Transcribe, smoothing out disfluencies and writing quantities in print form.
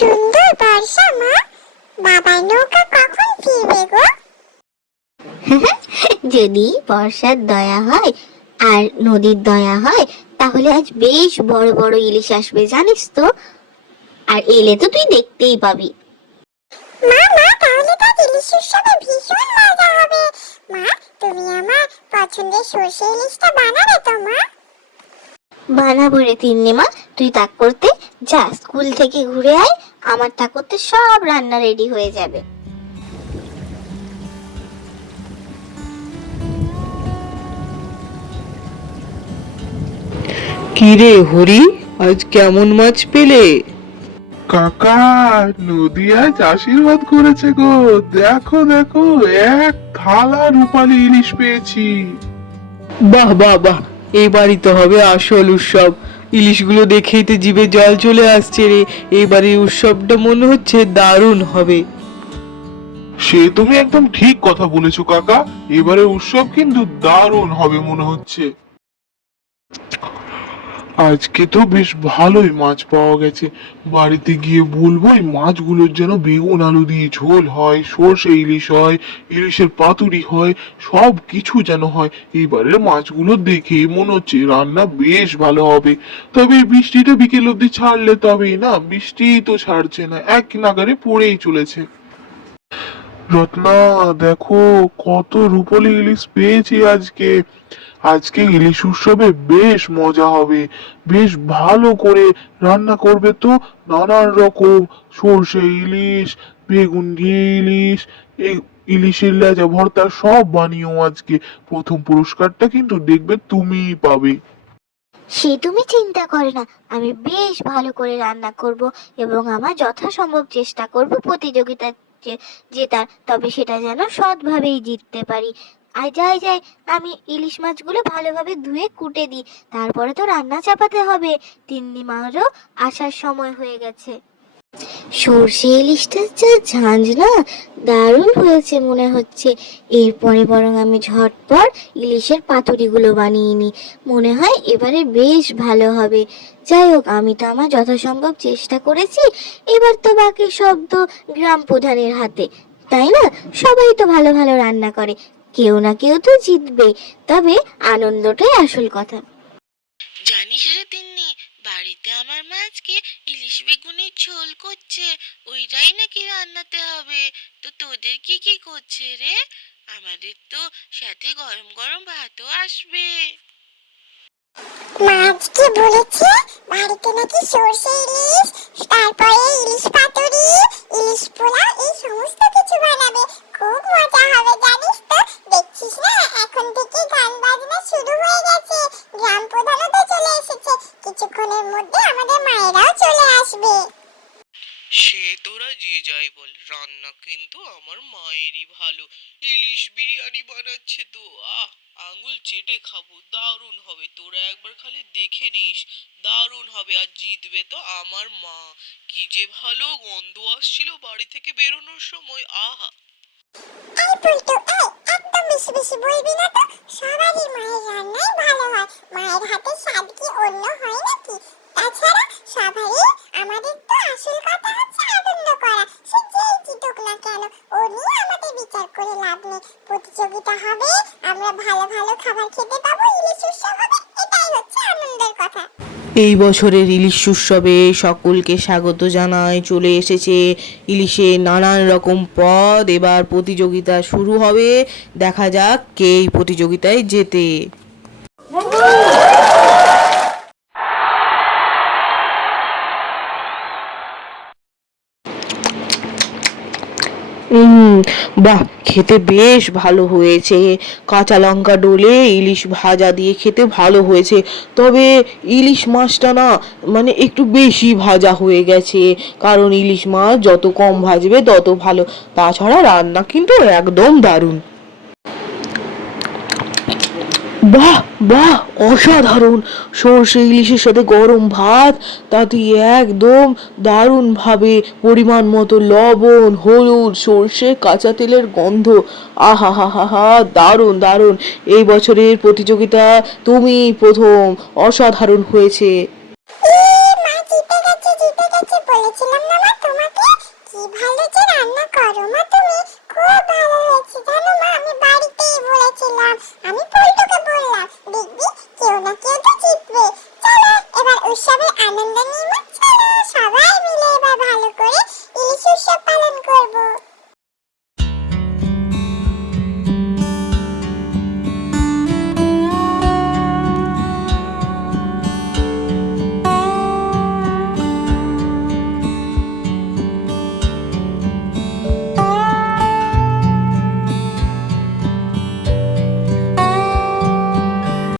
সুন্দর বর্ষা মা, বাবার নৌকা কখন ফিরবে গো? যদি বর্ষার দয়া হয় আর নদীর দয়া হয় তাহলে আজ বেশ বড় বড় ইলিশ আসবে জানিস তো। আর এলে তো তুই দেখতেই পাবি। মা মা, তাহলে তো ইলিশ উৎসবে ভীষণ মজা হবে। মা, তুমি আমার পছন্দের সরষে ইলিশটা বানাবে তো মা? বানাবো রে তিন্নিমা, তুই তাক করতে যা, স্কুল থেকে ঘুরে আয়, আমার তাক করতে সব রান্না রেডি হয়ে যাবে। কিরে হরি, আজ কেমন মাছ পেলে? কাকা, নদী আজ আশীর্বাদ করেছে গো। দেখো দেখো, এক থালা রূপালী ইলিশ পেয়েছি। বাহ বাহ বাহ, এবারই তো হবে আসল উৎসব। ইলিশগুলো দেখেই তো জিভে জল চলে আসছে রে। এবারে উৎসবটা মনে হচ্ছে দারুণ হবে। সে তুমি একদম ঠিক কথা বলেছো কাকা, এবারে উৎসব কিন্তু দারুণ হবে মনে হচ্ছে। আজকে তো বেশ ভালোই মাছ পাওয়া গেছে। বাড়িতে গিয়ে বলবো এই মাছগুলোর যেন বেগুন আলু দিয়ে ঝোল হয়, সর্ষে ইলিশ হয়, ইলিশের পাতুরি হয়, সব কিছু যেন হয়। এবারের মাছগুলো দেখে মনে হচ্ছে রান্না বেশ ভালো হবে। তবে এই বৃষ্টিটা বিকেল অব্দি ছাড়লে তবেই না, বৃষ্টি তো ছাড়ছে না, এক নাগারে পড়েই চলেছে। রত্না, দেখো কত রূপলি ইলিশ পেয়েছি আজকে। আজকে ইলিশ উৎসবে বেশ মজা হবে। বেশ ভালো করে রান্না করবে তো, নানান রকম সর্ষে ইলিশ, বেগুন দিয়ে ইলিশ, এই ইলিশের লেজা ভর্তা সব বানিয়েও আজকে প্রথম পুরস্কারটা কিন্তু দেখবে তুমিই পাবে। সে তুমি চিন্তা করে না, আমি বেশ ভালো করে রান্না করব এবং আমার যথাসম্ভব চেষ্টা করব প্রতিযোগিতা জেতার, তবে সেটা যেন সৎভাবেই জিততে পারি। আয় যাই যাই, আমি ইলিশ মাছগুলো ভালোভাবে ধুয়ে কুটে দিই, তারপরে তো রান্না চাপাতে হবে। তিন্নিমারও আসার সময় হয়ে গেছে। সর্ষে ইলিশটা যা ঝাঁঝ না, দারুণ হয়েছে মনে হচ্ছে। এরপরে বরং আমি ঝটপট ইলিশের পাতুরিগুলো বানিয়ে নিই, মনে হয় এবারে বেশ ভালো হবে। যাই হোক, আমি তো আমার যথাসম্ভব চেষ্টা করেছি, এবার তো বাকি সব তো গ্রাম প্রধানের হাতে, তাই না? সবাই তো ভালো ভালো রান্না করে, কেউ না কেউ তো জিতবে, তবে আনন্দটাই আসল কথা। জানিস রে তিন্নি, বাড়িতে আমার মা আজকে ইলিশ বেগুনের ঝোল করছে, ওইটাই নাকি রান্নাতে হবে। তো তোদের কি কি করছে রে? আমাদের তো সাথে গরম গরম ভাতও আসবে। মা আজকে বলেছে বাড়িতে নাকি সরষে ইলিশ, তারপরে ইলিশ পাতুরি, ইলিশ পোলাও, এই সমস্ত কিছু বানাবে। খুব মজা হবে জানিস তো। দেখছিস না, এখন থেকে গান বাজনা শুরু হয়ে গেছে। গ্রাম প্রধানও তো চলে এসেছে, কিছুক্ষণের মধ্যে আমাদের মায়েরাও চলে আসবে। সে তোরা যে যাই বল, রান্না কিন্তু আমার মায়েরই ভালো। ইলিশ বিরিয়ানি বানাচ্ছে তো, আঙুল চেটে খাবো, দারুণ হবে। তোরা একবার খালি দেখে নিস, দারুণ হবে। আর জিতবে তো আমার মা। কি যে ভালো গন্ধ আসছিল বাড়ি থেকে বেরোনোর সময়, আহা। এই পুলটু, এই একদম বেশি বেশি বলবি না তো। সবারই মায়ের রান্নাই ভালো হয়, মায়ের হাতের স্বাদ কি অন্য হয় নাকি? তাছাড়া সবারই, আমাদের তো আসল কথা হচ্ছে আনন্দ করা। সে যেই জিতুক না কেন, ও নিয়ে আমাদের বিচার করে লাভ নেই। প্রতিযোগিতা হবে, আমরা ভালো ভালো খাবার খেতে পাবো, ইলিশ উৎসব হবে, এটাই হচ্ছে আনন্দের কথা। এই বছরের ইলিশ উৎসবে সকলকে স্বাগত জানাই। চলে এসেছে ইলিশের নানান রকম পদ। এবার প্রতিযোগিতা শুরু হবে, দেখা যাক কে এই প্রতিযোগিতায় জেতে। বাহ, খেতে বেশ ভালো হয়েছে। কাঁচা লঙ্কা ডলে ইলিশ ভাজা দিয়ে খেতে ভালো হয়েছে, তবে ইলিশ মাছটা না মানে একটু বেশি ভাজা হয়ে গেছে, কারণ ইলিশ মাছ যত কম ভাজবে তত ভালো। তাছাড়া রান্না কিন্তু একদম দারুণ। বাহ বাহ, অসাধারণ! সর্ষে ইলিশের সাথে গরম ভাত, তাতে একদম দারুণ ভাবে পরিমাণ মতো লবণ, হলুদ, সর্ষে, কাঁচা তেলের গন্ধ, আহা হা হা হা, দারুণ দারুণ! এই বছরের প্রতিযোগিতা তুমি প্রথম, অসাধারণ হয়েছে।